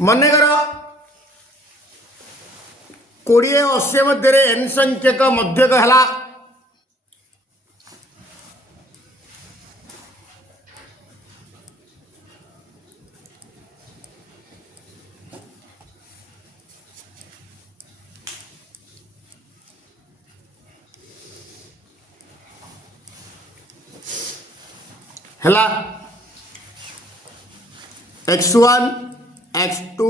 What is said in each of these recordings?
मनकर 20-80 मध्य N संख्यक मध्यक है x1 x2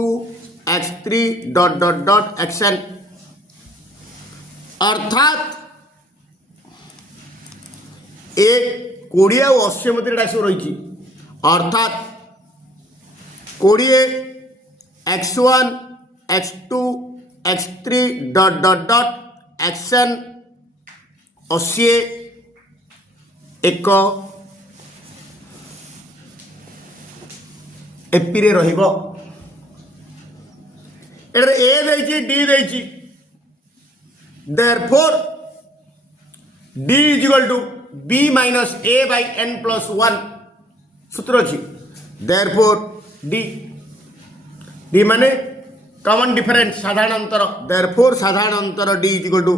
x3 dot dot dot xn अर्थात एक 20 और 80 मध्य सब रही अर्थात 20 x1 x2 x3 dot dot dot xn 80 एक एपी रे रहिबो एटर ए देछि डी देछि therefore d is equal to b minus a by n plus 1 सूत्र अछि देयरफॉर डी डी माने कॉमन डिफरेंस साधारण अंतर देयरफॉर साधारण अंतर डी इज इक्वल टू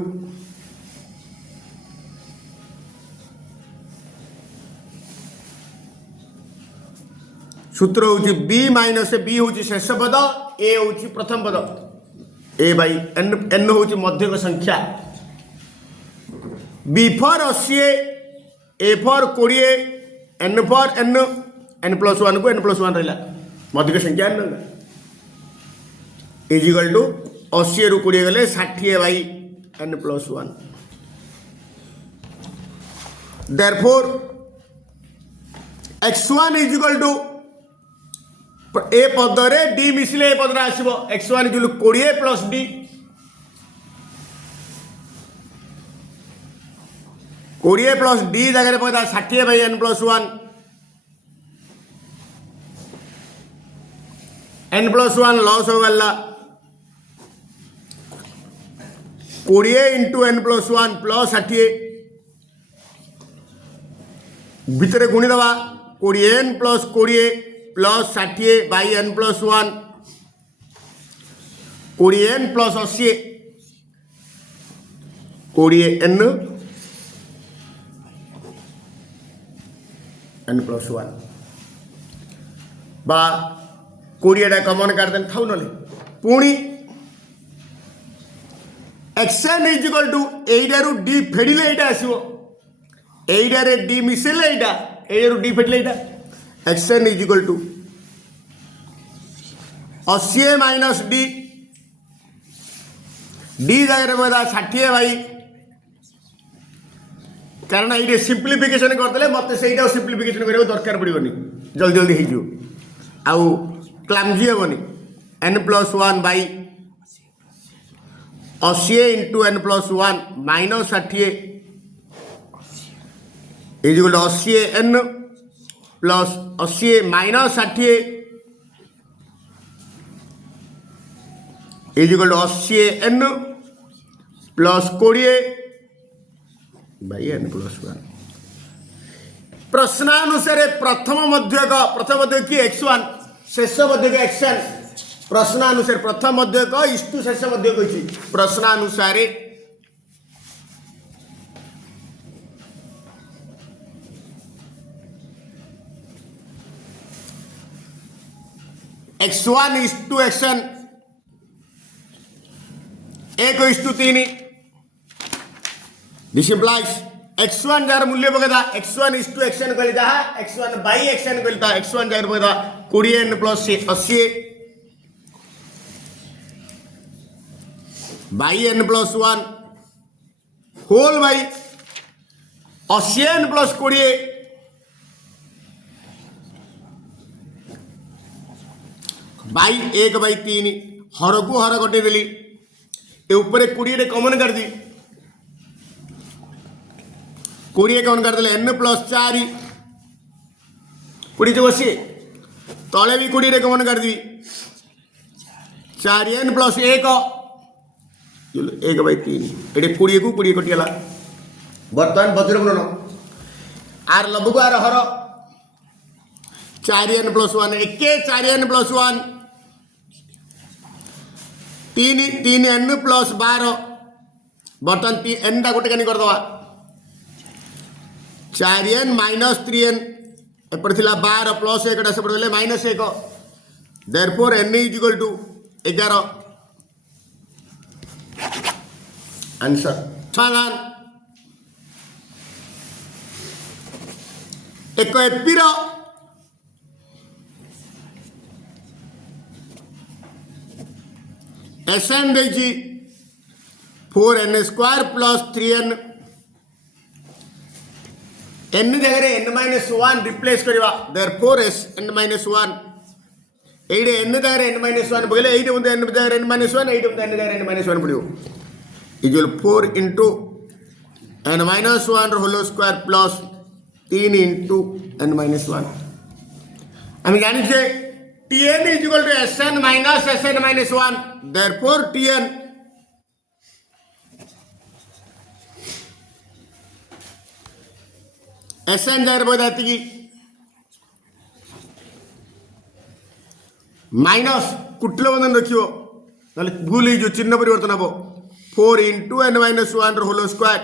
सूत्र हूँ बी माइनस बी हूँ शेष पद ए हूँ प्रथम पद ए बाई एन एन हूँ मध्यक संख्या b for 80 a for 20 n for n n plus 1 को एन प्लस 1 रहा मध्यक संख्या एन इज इक्वल टू 80 रु 20 गले 60 by n plus 1 therefore x1 is equal to a पदरे डी मिसले ए पदरे आसब x1 इज 20 प्लस डी 20 प्लस डी जगह पदा 60 by n plus 1 n plus 1 loss हो गला 20 इंटू एन प्लस 1 प्लस 60 भितर गुणी दवा 20 n plus 20 plus 60 by n plus 1 20 n plus 80 20 n n plus 1 बा 20 टा कमन काटदेन थाउ नले पुणी एक्सएन इज इक्वल टू एइडारू डी फेडिले एइटा आसीबो एइडारे डी मिसेले एइटा एइडारू डी फेडिले एइटा x n is equal to 80 minus d d जगह बोला 60 भाई कारण ये सिंप्लीफिकेशन करदे मत से सिंप्लीफिकेशन करने दरकार पड़ोनी जल्दी जल्दी हो आउ क्लामजी हेनी n plus 1 by 80 into n plus 1 minus 60 is equal to 80 n plus 80 minus 60 is equal to 80 n plus 20 by n plus 1 प्रश्नानुसार प्रथम मध्यक कि x1 शेष मध्यक xn प्रश्नानुसार प्रथम मध्यक इष्टु शेष मध्यक होइछि प्रश्नानुसार x1 इष्टु xn 1:3 this implies x1 jar मूल्य पकेदा x1 इष्टु xn कहले जहा x1 बाई xn कहले ता x1 जार पकेदा 20n plus 80 by n plus 1 whole by 80n plus 20 by 1/3 हर को हर कटे देली ए ऊपर 20 कमन कर दी 20 कमन कर देले n प्लस 4 20 जो 80 तले भी 20 कमन कर दी 4n प्लस 1 1/3 ये 20 को 20 कटिगला बर्तमान वज्र गुणन आर लबु आर हर 4n प्लस 1 1 4n प्लस 1 तीन एन प्लस 12 बर्तमान एन टा गोटे कर दवा 4n माइनस 3n एपटे थिला 12 प्लस 1 सेपटे देले minus 1 therefore n is equal to 11 answer समाधान एक एपीर एसएन देखी 4n square plus 3n n जगह n माइनस 1 रिप्लेस करवा देयरफॉर n माइनस 1 एडे n जगह n माइनस 1 बगले एडे उंदे n जगह n माइनस 1 एडे उंदे n जगह n माइनस 1 पड़ियो equal 4 into n minus 1 whole square plus 3 into n minus 1 हम जानी छे tn is equal to sn minus sn minus 1 therefore tn sn जगह बोलते कि माइनस कुटले बंधन रखियो नाले भूल जो चिन्ह परिवर्तन हम 4 into n minus 1 whole square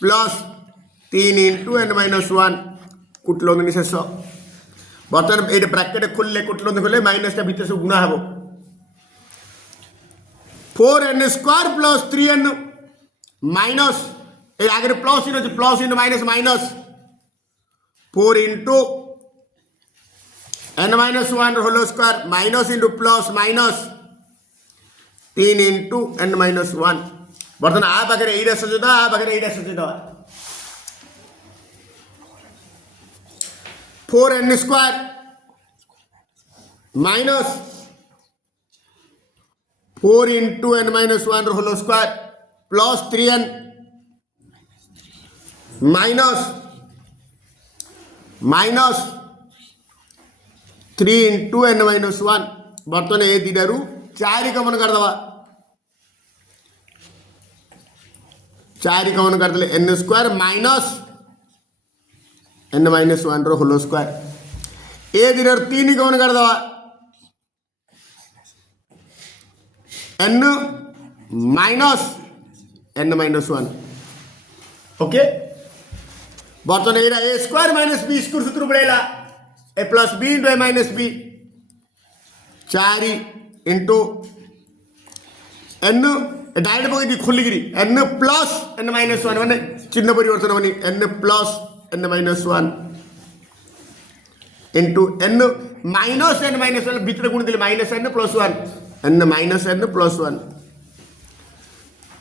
plus 3 into n minus 1 कुटले बंधन शेष बर्तमान ये ब्राकेट खोलले कुटले बंधन खोले माइनस टा भीतर सब गुणा हम 4n square plus 3n minus ये आगे plus n minus minus 4 into n minus 1 whole square minus into plus minus 3 into n minus 1 बर्तमान आ पाखे ये सजेद आ पाखे ये सजेद 4n square minus 4 into n minus 1 whole square plus 3n minus 3 into n minus 1 बर्तमान ये दीटारू 4 कमन करदवा 4 कमन करदले n square minus n minus 1 रो होल स्क्वायर ये दीटारू 3 कमन करदवा n minus n minus 1 okay बर्तमान ये a square minus b square सूत्र पड़ेगा a plus b into a minus b 4 into n direct पकड़ खोलिकी एन प्लस एन माइनस 1 मैंने चिन्ह परिवर्तन होनी n plus n minus 1 into n minus 1 भीतर गुणी minus n plus 1 n minus n plus 1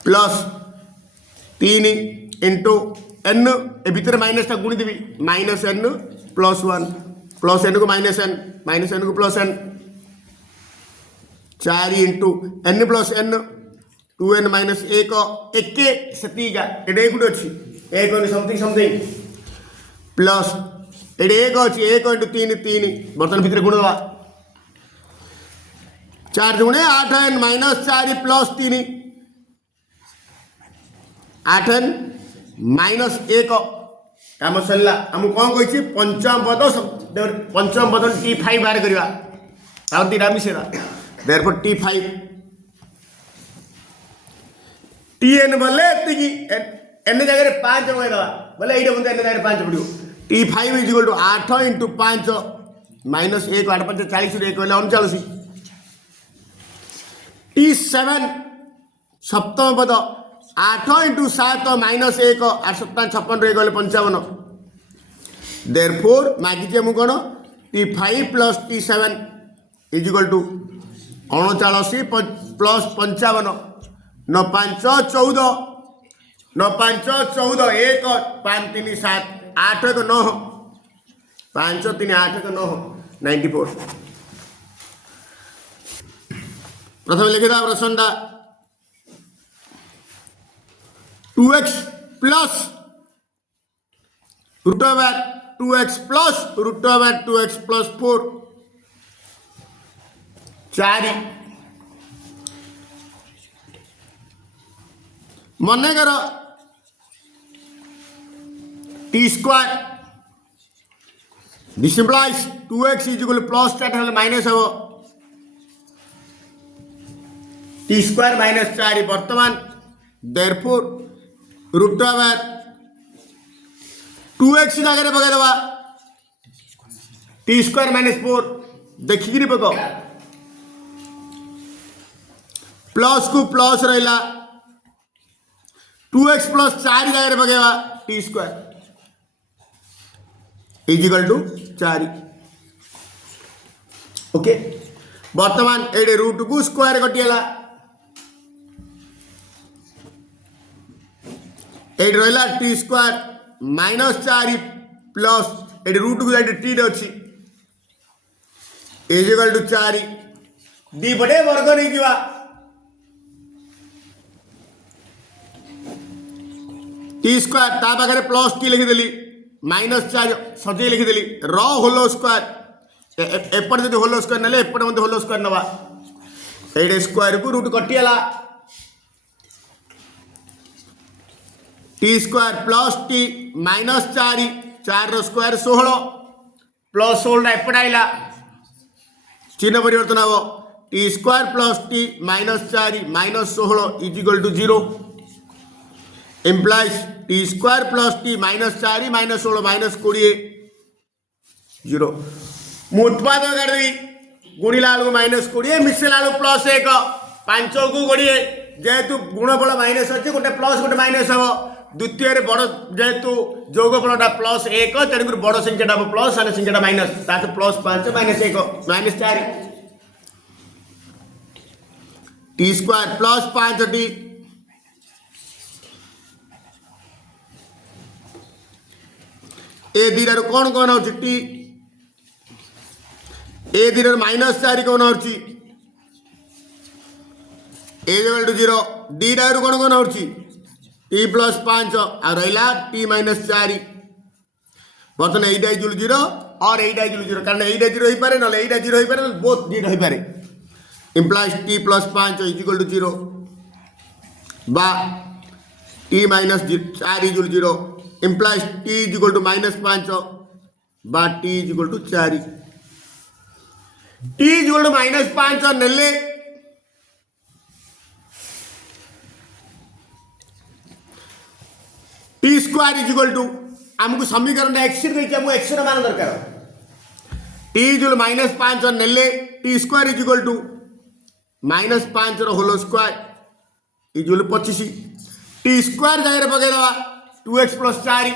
plus 3 into n ए भीतर माइनस टा गुणी देवी minus n plus 1 plus n को माइनस एन को plus n 4 into n plus n 2n minus 1 एक सतीका एडे good अछि 1 समथिंग समथिंग प्लस एडे 1 अछि 1 इंटू 3 बर्तन भीतर गुण दवा 4 गुणे 8n minus 4 plus 3 8n minus 1 काम सरला हम कौन कही पंचम पद t5 बाहर करवा आउ दीटा मिसेरा देयरफॉर t5 tn बोले एतिकी n जगह 5 होय दवा बोले एटा बंद n जगह 5 पड़ियो t5 is equal to 8 into 5 minus 1 8 5 40 1 बोले 39 t7 सप्तम पद 8 इंटू 7 माइनस 1 8 7 56 रे गले 55 देयरफॉर मागिचे मु कोन t5 plus t7 is equal to 39 plus 55 9 5 14 9 5 14 1 5 3 7 8 1 9 5 3 8 1 9 94 प्रथम लिखिता प्रश्नटा 2x plus root over 2x plus root over 2x plus 4 4 मन कर t square this implies 2x is equal प्लस 4 माइनस हम टी स्क्वायर माइनस 4 बर्तमान देयरफॉर रूट ओवर 2x जगह पकईदे टी स्क्वायर माइनस 4 देखिकी पक प्लस को प्लस रहा 2x प्लस 4 जगह पकेवा t square is equal to 4 okay बर्तमान ये रूट को स्क्वायर कटिगला ये रहा टी स्क्वायर माइनस 4 प्लस ये रूट को जाए टी अच्छी इजिकल टू 4 दी पटे वर्ग नहीं जा टी स्क्वायर ता पाखे प्लस टी लिखिदेली माइनस 4 सजे लिखिदेली र होलो स्क्वायर एपट जो होलो स्क्वायर ना एपट मत होलो स्क्वायर नवा ये स्क्वायर को रूट कटिगला t square plus t minus 4 4 रो स्क्वायर 16 प्लस 16 एपट आइला चिन्ह परिवर्तन हम t square plus t minus 4 minus 16 is equal to 0 implies t square plus t minus 4 minus 16 minus 20 0 मु उत्पादन करदेवी गुणिला बेलू माइनस 20 मिसेला बेलू प्लस 1 5 को 20 जेहेतु गुणफल माइनस अच्छे गोटे प्लस गोटे माइनस हम द्वितीय बड़ जेहेतु जोगफलटा प्लस 1 तेणुक बड़ संख्याटा हम प्लस सान संख्याटा minus plus 5 minus 1 minus 4 t square plus 5 t ए दीटार कौन कौन हो टी ए दीटार माइनस 4 कौन हो इक्वल टू 0 दीटार कौन कौन हो टी प्लस 5 आ रहा टी माइनस 4 बर्तमान यहीटा इक्वल 0 और यहीटा इक्वल 0 कारण यहीटा 0 हो पारे ना यहीटा 0 हो पारे बोथ 0 हो पारे implies t plus 5 equal to 0 बा t minus 4 equal 0 implies t is equal to minus 5 बा t is equal to 4 t is equal to minus 5 नेले t square is equal to हमको समीकरण x हमको x मान दरकार t is equal to minus 5 नेले t square is equal to minus 5 whole square is equal to 25 t square जगह पकईदवा 2x plus 4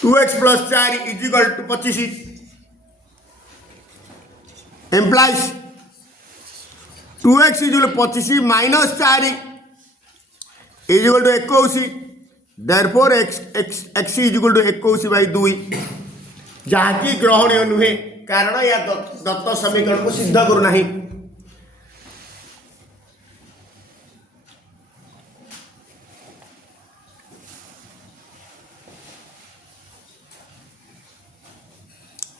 2x plus 4 is equal to 25 implies 2x is equal 25 minus 4 is equal to 21 therefore x is equal to 21 by 2 जहाँकि ग्रहणीय नुहे कारण या दत्त समीकरण को सिद्ध करूना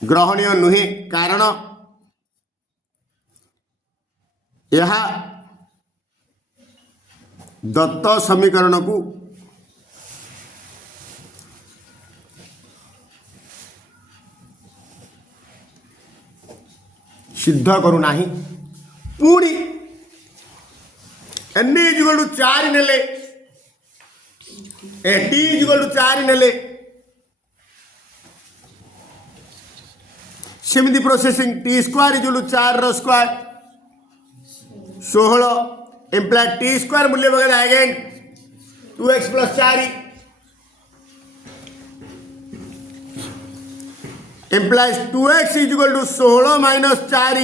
ग्रहणीय नुहे कारण यह दत्त समीकरण को सिद्ध करूना पुणी एन इजिकल टू 4 नेले टी इजिकल टू 4 नेले सेमती प्रोसेसिंग टी स्क्वायर इज 4 रो स्क्वायर 16 एम्प्लाय टी स्क्वायर मूल्य बगैर again 2x plus 4 implies 2x is equal to 16 minus 4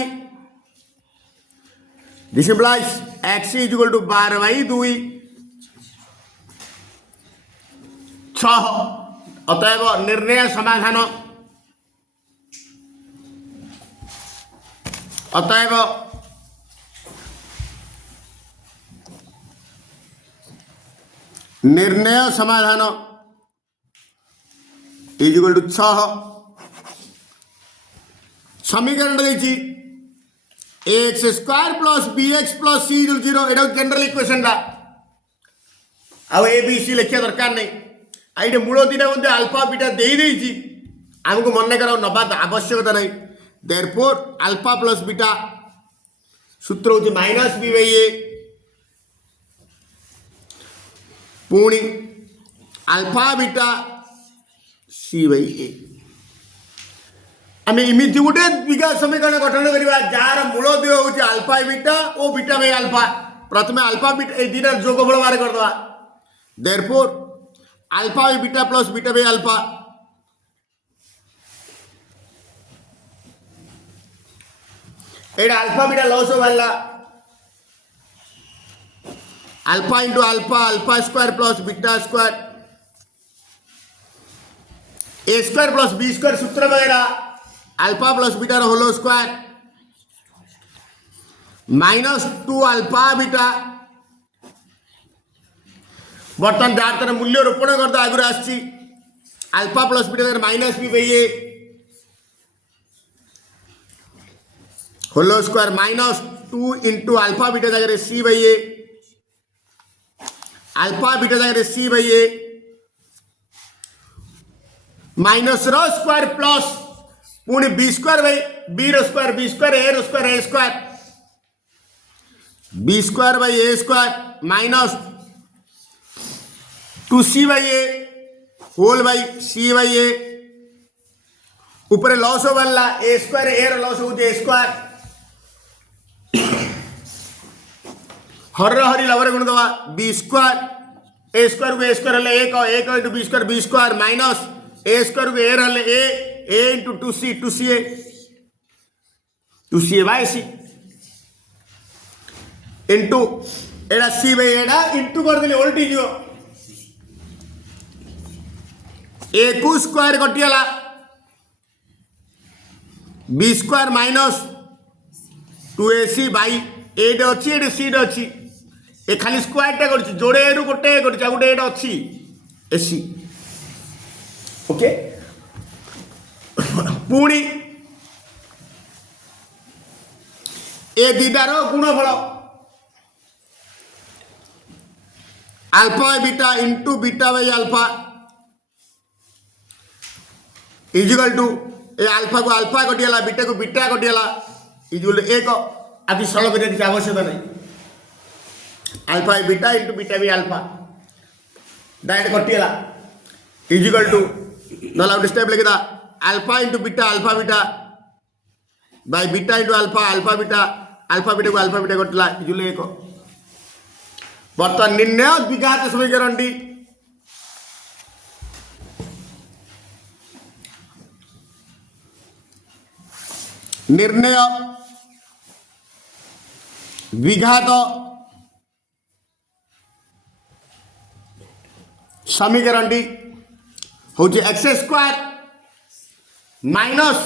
this implies x is equal to 12 by 2 6 अतएव निर्णय समाधान अतएव निर्णय समाधान इज इक्वल टू 6 समीकरण देखी x square plus b x plus c is 0 एटा जनरल इक्वेशन आउ ए बी सी लिखा दरकार नहीं आइटे मूल दुटा मध्य आल्फा बीटा दे देछि हमको मन कर नबा आवश्यकता नहीं देयरफॉर अल्फा प्लस बीटा सूत्र होची माइनस बी बाई ए पुणी अल्फा बीटा सी बाई ए आम इमिति गोटे विकास समीकरण गठन करवा जार मूल दुई हूँ अल्फा बीटा और बीटा बाई अल्फा प्रथम अल्फा बीटा ये दुईटा जोगफल बाहर करदे therefore alpha by beta plus beta by alpha ये अल्फा बीटा लॉस बाहर alpha into alpha alpha square plus beta square A square plus B square सूत्र वगैरह alpha plus beta whole square -2 alpha beta बर्तमान जार तर मूल्य रोपण करते आगुरी आसी alpha plus beta minus B by A whole square -2 into alpha beta जगह C by A alpha beta जगह सी बाई ए माइनस रो स्क्वायर प्लस पुणी बी स्क्वायर बाई बी रो स्क्वायर बी स्क्वायर ए रो square A square B square by A square minus 2c by A whole by C by A ऊपर लॉस हो बनला ए square A row loss हो ए square हर हरी lover गुण दवा B square A square को ए square हेल्ले एक इंटू बी स्क्वायर माइनस ए square को ए हेल्ले ए इंटू टू सी ए बाय सी इंटू एड़ा सी बाई एड़ा इंटू कर देली ओल्टी जो ए को स्क्वायर कटियाला B square minus 2ac by एट अच्छी एट सीट अच्छी ए खाली स्क्वायर टा कर जोड़े रु गोटे गोटे एट अच्छी एसी ओके पुणी ए दीटार गुणफल alpha beta into beta by alpha equal to ए अल्फा को अल्फा कटिगला बीटा को बीटा कटिगला इजिकल एक आदि सरल करने की आवश्यकता नहीं alpha beta into beta by alpha direct कटिगला इजिकल टू ना गोटे स्टेप लिखिदा alpha into beta by beta into alpha beta को अल्फा बीटा कटिला इजिकल एक बर्तमान निर्णय द्विघात समीकरण टी निर्णय द्विघात समीकरण टी हूँ एक्स स्क्वायर माइनस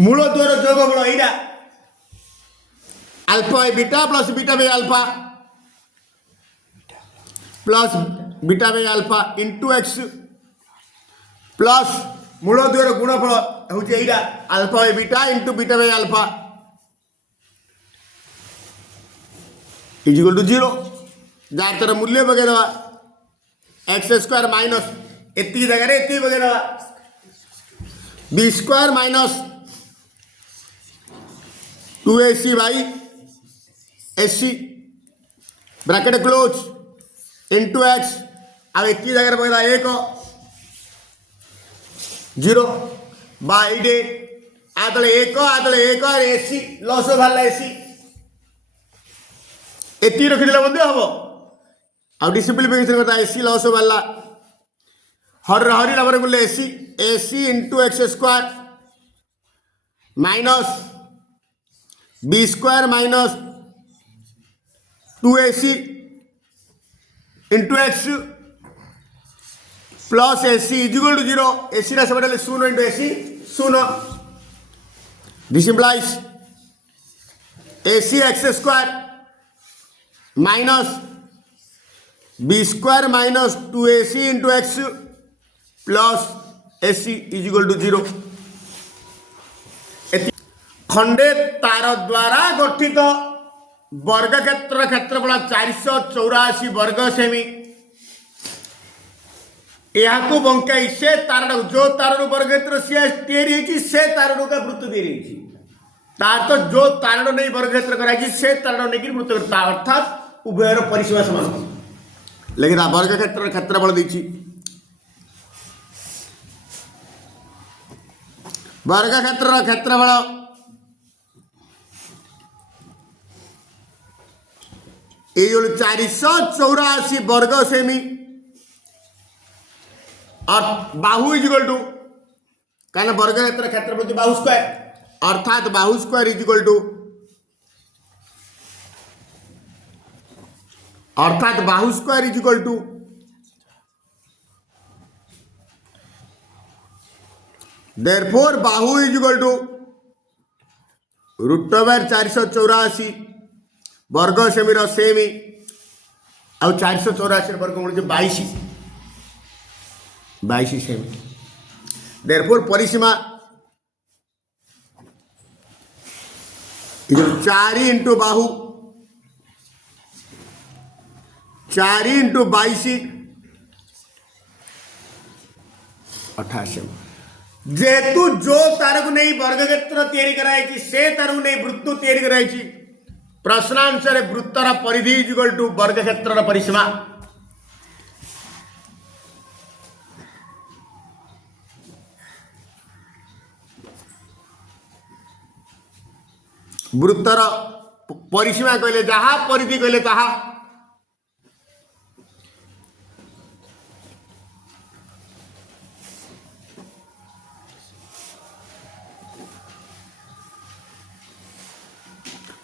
मूल द्वार जोगफल यहीटा alpha beta plus beta by alpha plus beta by alpha into x plus मूल द्वार गुणफल हूँ यहीटा alpha beta into beta by alpha equal to 0 जार तर मूल्य पकईदवा एक्स स्क्वायर माइनस एति जगह एति पकईदवा B square minus 2ac by AC bracket close into X अब एक जगह पकड़ा एक 0 बाई डे आदले एक एसी लॉस बाहर एसी एति रखिदेले बंदे हम आ डिसिप्लिफिकेशन करता एसी लॉस बाहर हर हरी नंबर बोले ac into x square minus b square minus 2ac into x plus ac is equal to 0 ac रा सब 0 into ac 0 this implies ac x square minus b square minus 2ac into x plus ac is equal to 0 खंडे तार द्वारा गठित वर्ग क्षेत्र क्षेत्रफल 484 वर्ग सेमी यहाँ को बंकाई से तार जो तार वर्गक्षेत्र सी से तार का वृत्त या तार तो जो तारण नहीं वर्गक्षेत्र कराई से तारण नहीं वृत्त अर्थात उभयर परिसीमा समान लेकिन वर्गक्षेत्र क्षेत्रफल देछि वर्गक्षेत्र क्षेत्रफल ये 484 वर्ग सेमी और बाहु इजिकल टू कारण वर्गक्षेत्र क्षेत्रफल बाहु स्क्वायर अर्थात बाहु square is equal to therefore Bahu is equal to √484 वर्ग सेमी सेमी आ 484 वर्ग मूल 22 सेमी देयरफॉर परिसीमा 4 इंटू बाहु 4 इंटू 22 28 जेहेतु जो तार को नहीं वर्गक्षेत्र तैयारी कराई से तार को नहीं वृत्त तैयारी कराई प्रश्नांशरे वृत्तर परिधि इक्वल टू वर्गक्षेत्र परिसीमा वृत्तर परिसीमा कहले जहा परिधि कहले ताहा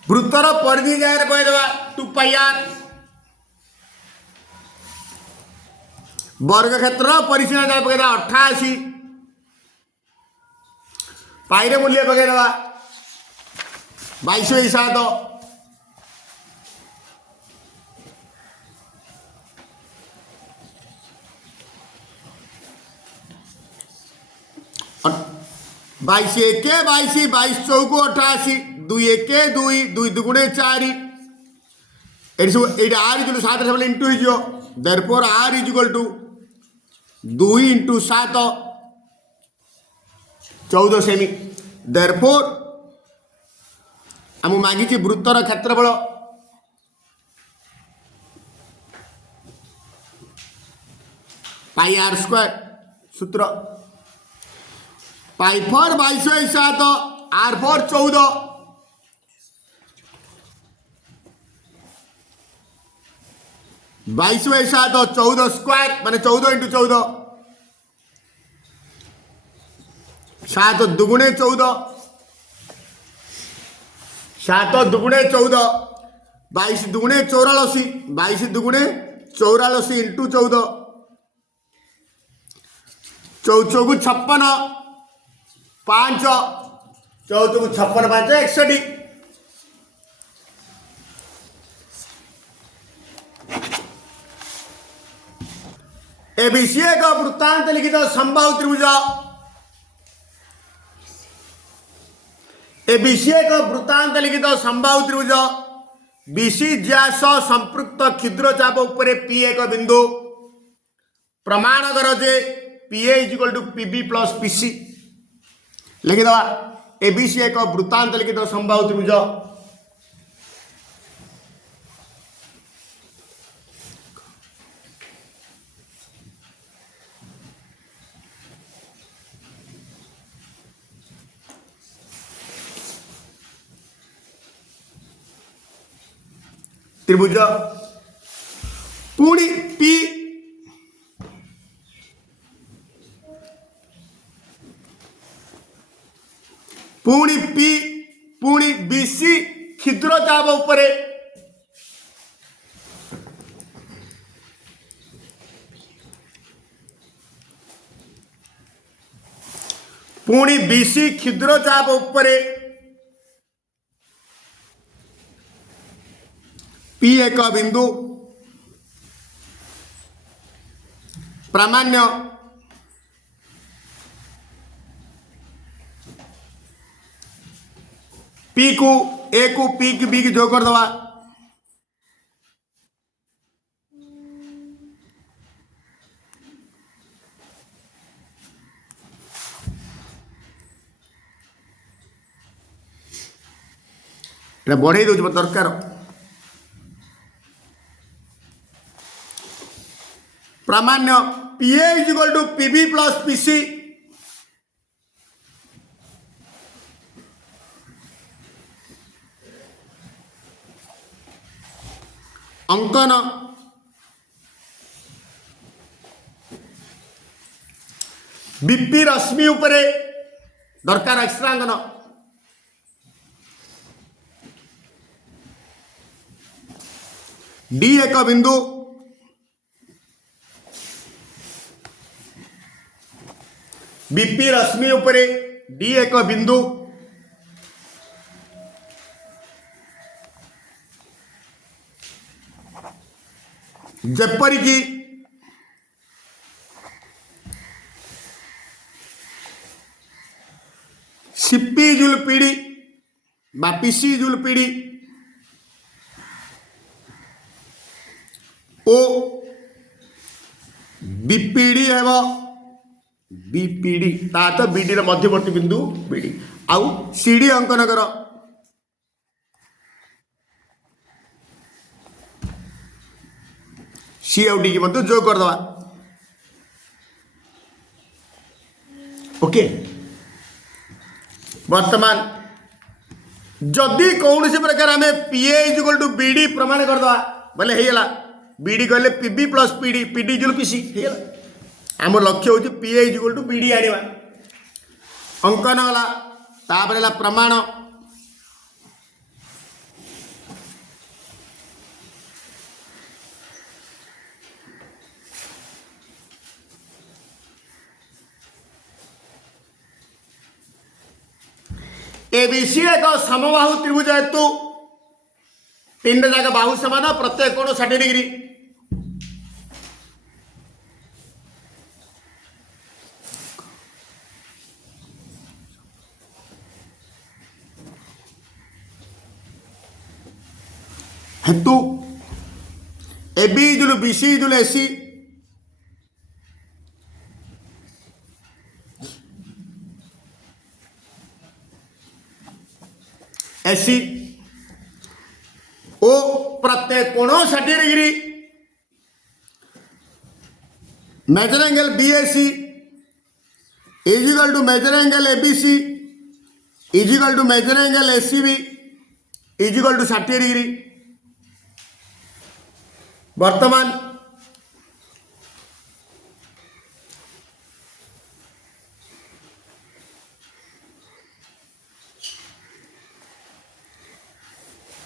वृत्तर परिधि जगह कहीदेवा 2πr वर्गक्षेत्र परिसीमा जगह पकईदेवा 88 पाइरे मूल्य पकईदेवा 22/7 22 1 22 22 चौको 88 2 1 2 2 दुगुणे 4 ये आर इक्वल 7 सब इंटू हो therefore r equal to 2 into 7 14 सेमी देयरफॉर आम मागिची वृत्तर क्षेत्रफल πr² सूत्र pi for 22/7 r for 14 22/7 14 square माने 14 इंटू 14 7 दुगुणे 14 7 दुगुणे 14 22 दुगुणे 84 22 दुगुणे 84 इंटू 14 चौचौकु 56 5 चौचौकु 56 5 61 एबीसी का वृत्तांत लिखित समबाहु त्रिभुज एबीसी का वृत्तांत लिखित समबाहु त्रिभुज बीसी ज्यास संपृक्त क्षुद्र चाप उपरे पी एक बिंदु प्रमाण कर जे PA equal to PB plus PC लिखिदवा एबीसी एक वृत्तांत लिखित समबाहु त्रिभुज त्रिभुज पुणी पी पुणी पी पुणी बीसी क्षुद्र चाप उपरे पुणी बीसी क्षुद्र चाप उपरे पी एक बिंदु प्रामाण्य पी को ए को पी की बी की जोड़ कर दवा এটা बढ़े दूँ दरकार प्रामाण्य PA is equal to PB plus PC अंकन बीपी रश्मि उपरे दरकार एक्स्ट्रा अंकन डी एक बिंदु बीपी रश्मि उपरे डी एक बिंदु जेपरिकी सीपी जूल पीढ़ी बा पीसी जूल पीढ़ी ओ बीपीडी है बीपीडी ता तो बीडी मध्यवर्ती बिंदु बीडी आउ सीडी अंकन कर सी आउ डी की मत जोग कर दवा ओके वर्तमान जदि कौन सी प्रकार आम PA is equal to BD प्रमाण करदे बोले होगा बीडी कहले PB plus PD PD is PC आम लक्ष्य हूँ PA is equal to BD आने अंकन गला तापर प्रमाण एबीसी एक समबाहु त्रिभुज हेतु तीन जाक बाहु समान प्रत्येक कोण 60 डिग्री हेतु AB equal BC equal AC AC ओ प्रत्येक कोण 60 degree measure angle BAC is equal to major angle ABC is equal to major angle ACB is equal to 60 degree वर्तमान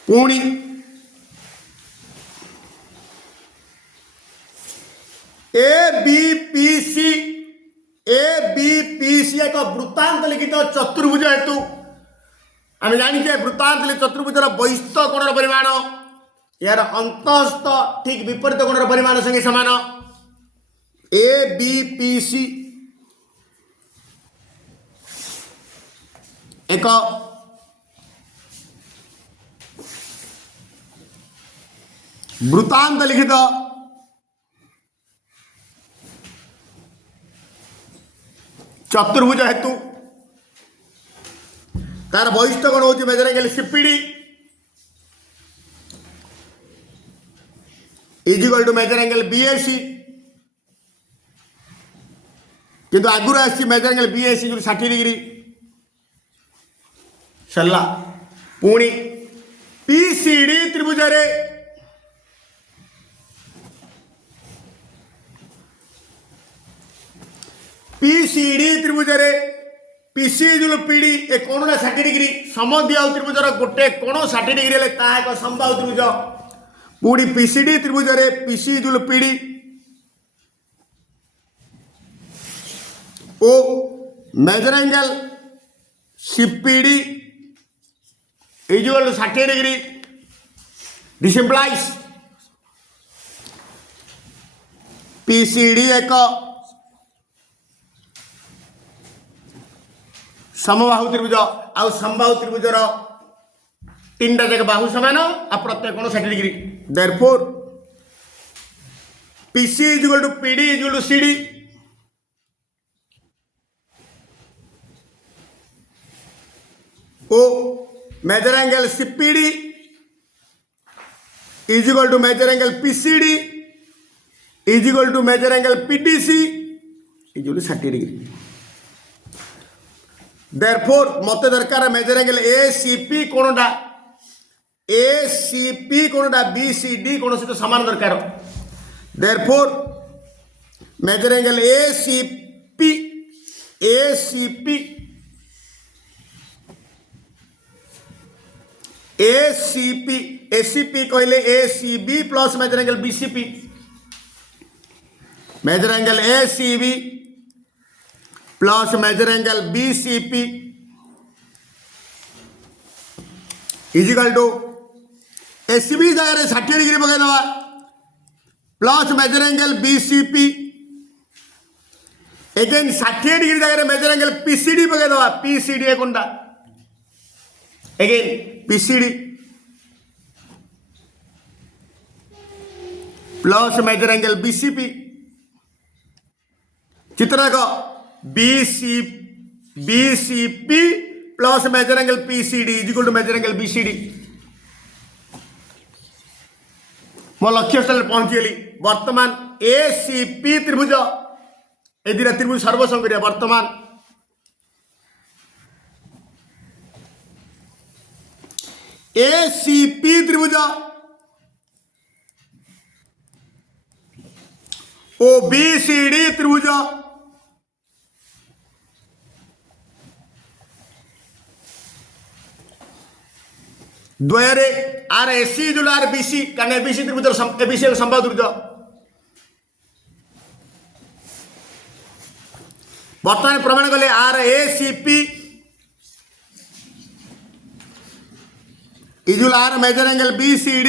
पुणी एबीपीसी एक वृत्तांत लिखित चतुर्भुज हेतु आम जाने वृत्तांत चतुर्भुजर बहिस्थ कोणर परिमाण यार अंतस्थ ठीक विपरीत कोणर परिमाण संगे समान एबीपीसी एक वृत्तांत लिखित चतुर्भुज हेतु तार बहिष्ठ कोण होची measure angle CPD is equal to major angle BAC किंतु आगुरी आसी मेजर एंगल बीएसी 60 डिग्री सरला पुणी पीसीडी त्रिभुज रे पीसीडी त्रिभुज रे पीसी जुल पीडी ए कोण 60 डिग्री समद्विबाहु त्रिभुजर गोटे कोण 60 डिग्री हेले ता एक समबाहु त्रिभुज पुणी पीसीडी त्रिभुज रे पीसी जुल पीडी ओ measure angle CPD is equal to 60 degree this implies PCD एक समबाहु त्रिभुज आउ समबाहु त्रिभुजर तीन जाक बाहु समान आ प्रत्येक कोण 60 degree therefore PC is equal to PD is equal to CD ओ measure angle CPD is equal to major angle PCD is equal to major angle PDC is equal to 60 degree. Therefore मते दरकार measure angle ACP कोणटा ACP कोणटा BCD कोण सहित समान दरकार। Therefore measure angle ACP ACP कहले ACB plus major angle BCP measure angle ACB plus major angle BCP is equal to ACB जगह 60 डिग्री पकड़ दवा plus major angle BCP again 60 degree जगह मेजर एंगल PCD पकड़ दवा PCD कोनटा again PCD plus major angle BCP चित्र देखो BCP plus major angle PCD is equal to major angle BCD। मो लक्ष्य स्थल पहुंचीगली। वर्तमान ACP त्रिभुज ए दिन त्रिभुज सर्वसम करिया। वर्तमान ACP त्रिभुज ओ BCD त्रिभुज द्वयरे आर AC जो आर BC कारण ABC त्रिभुज ABC संभाव त्रिभुज। वर्तमान प्रमाण कले आर ACP इजुल आर मेजर एंगल BCD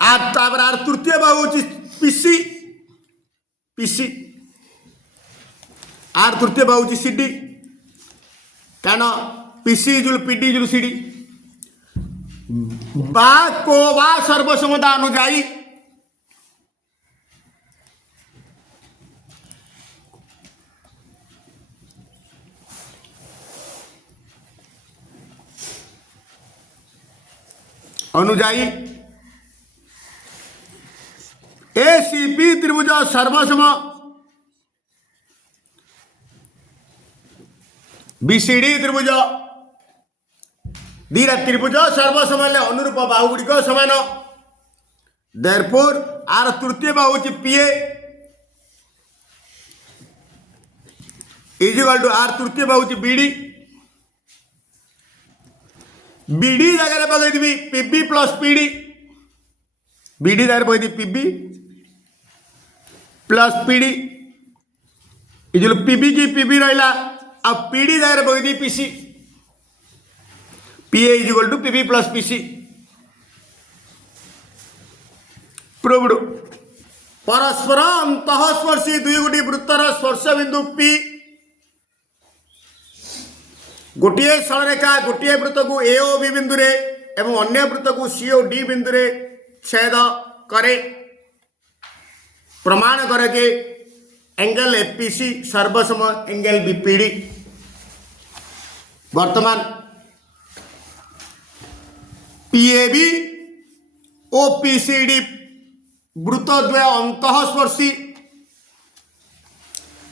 आर तृतीय बाहु PC आर तृतीय बाहु CD कारण PC इजुल PD इजुल CD बा को बा सर्वसमता अनुजाई ACP त्रिभुज सर्वसम BCD त्रिभुज दीरा त्रिभुज सर्वसम अनुरूप बाहु गुड़िक समान। देयरफॉर आर तृतीय बाहु PA इज इक्वल टू आर तृतीय बाहु BD जगह पकईदेवी PB प्लस PD BD जगह पकईदी PB plus PD equal PB की PB रहा आ PD जगह पकईदी PC PA is equal to PB plus PC proved. परस्पर अंतःस्पर्शी दुई गोटी वृत्तर स्पर्श बिंदु P गोटे सरलरेखा गोटे वृत्त को A और B बिंदु रे एवं अन्य वृत्त को C और D बिंदु रे छेद करे। प्रमाण करे कि एंगल FPC सर्वसम एंगल BPD। वर्तमान PAB और PCD वृत्तद्वय अंतःस्पर्शी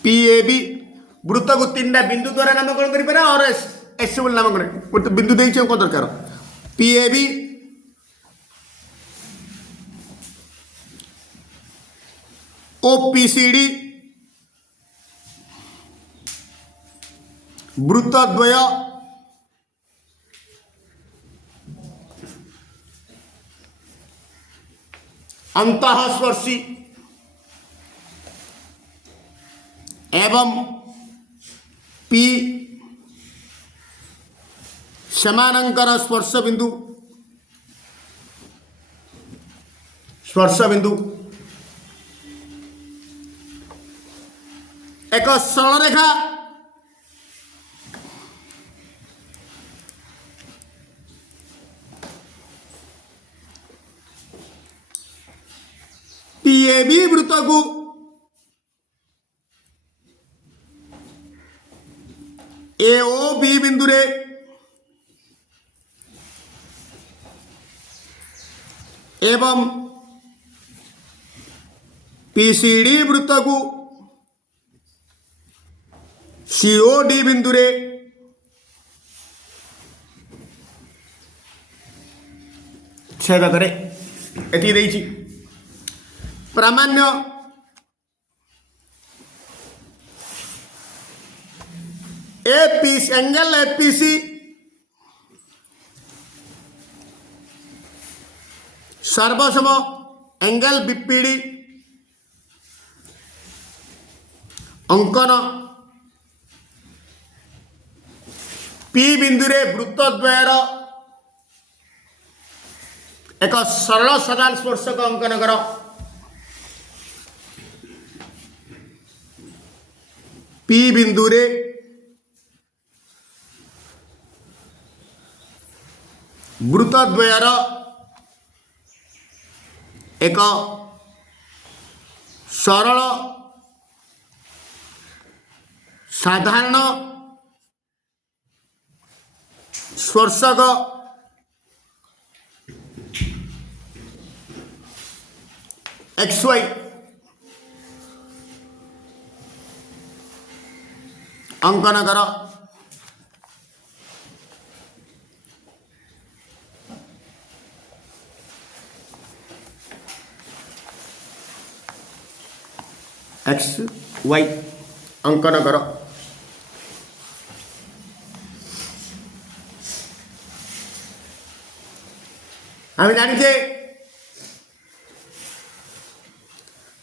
PAB वृत्त को 3टा बिंदु द्वारा नामकरण करें और एस बोल नामकरण बिंदु देखिए कौन दरकार PAB और PCD वृत्तद्वय अंतःस्पर्शी एवं P समानांतर स्पर्श बिंदु एक सरल रेखा PAB वृत्त को ए ओ बी बिंदु रे एवं पीसीडी वृत्त को सीओडी बिंदु रे छेद करे एति देइछि। प्रामाण्य एपीसी एंगल एपीसी सर्वसम एंगल बीपीडी अंकन पी बिंदु रे वृत्तद्वयर एक सरल सदान स्पर्शक अंकन कर। पी बिंदु रे वृत्तद्वयर एक सरल साधारण स्पर्शक XY अंकन कर। XY अंकन कर। हम जानिछे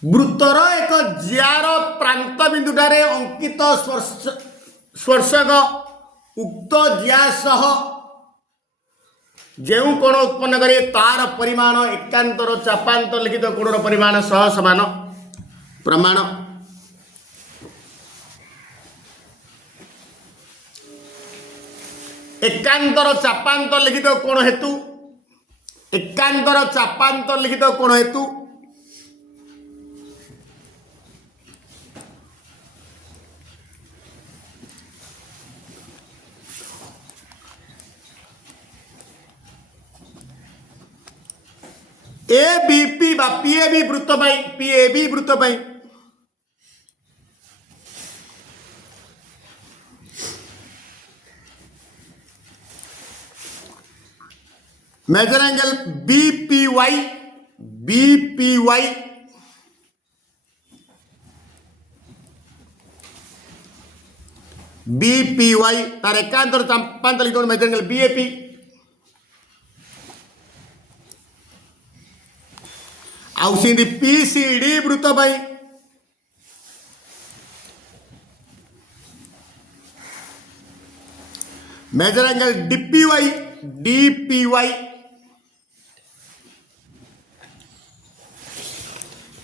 वृत्तर एक ज्यार प्रांत बिंदुटारे अंकित स्पर्शक उक्त ज्या सह जेउ कोण उत्पन्न करे तार परिमाण एकांतर चापांतर लिखित कोणर परिमाण सह समान प्रमाण। एकांतर चापांतर लिखित कोण हेतु एकांतर चापांतर लिखित कोण हेतु ए बीपी बा पीएबी वृत्त पाई पीएबी वृत्त पाई मेजर एंगल बीपीवाई बीपीवाई बीपीवाई तार एकांतर चापांतर लिखित मेजर एंगल बीएपी आउ सिंधी पीसीडी वृत्त पाई major angle DPY DPY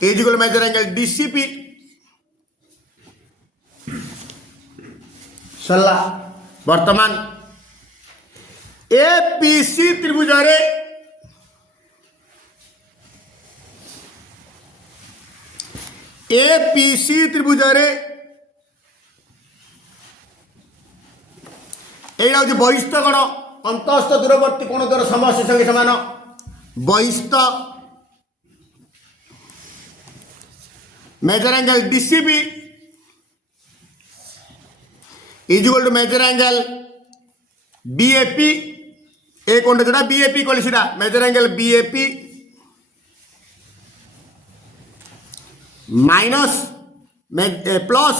is equal major angle DCP सल्ला वर्तमान एपीसी त्रिभुज रे एपीसी त्रिभुज रे एटा हूँ बहिस्थ कोण अंतस्थ दूरवर्ती कोण द्वारा समस्या संगे समान बहिस्थ major angle DCB is equal to major angle BAP ए कोण जोड़ा बीएपी कहली सीधा major angle BAP minus plus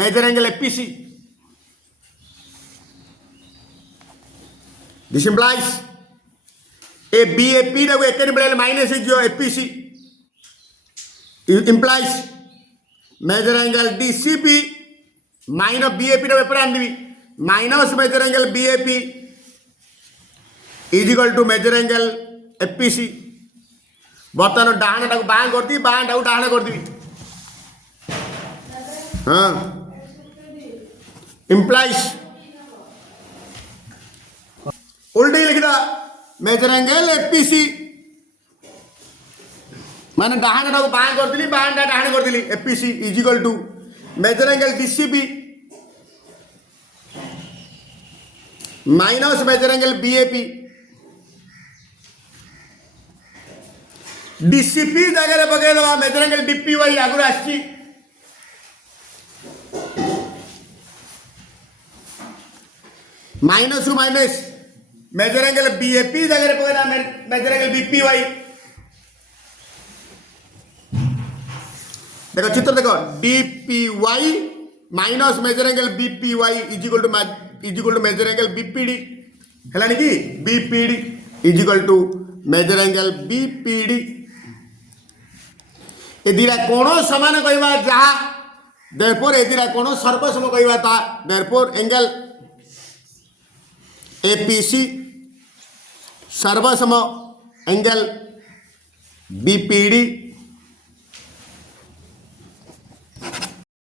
major angle APC. This implies a BAP that we can minus is your APC. It implies measure angle DCP minus BAP that we minus measure angle BAP is equal to measure angle APC. बर्तमान डाण टाक बाँ करदी बाँ टाक डाण करदी हाँ implies उल्टी लिखा major angle APC माने डाहाण टाक बाँ करदी बाँ टा डाहाण करदी APC is equal to major angle DCP minus major angle BAP DCP जगह पकईदे मेजर एंगल डीपीवाई आगुरी आसी माइनस रु माइनस मेजर एंगल बीएपी जगह पकईदा मेजर एंगल बीपीवाई देखो चित्र देखो DPY minus major angle BPY is equal to major angle BPD है कि BPD is equal to major angle BPD ए दिरा कोण समान कहवा जहाँ देयरफॉर ए दिरा कोण सर्वसम कहवा ता देयरफॉर एंगल एपीसी सर्वसम एंगल बीपीडी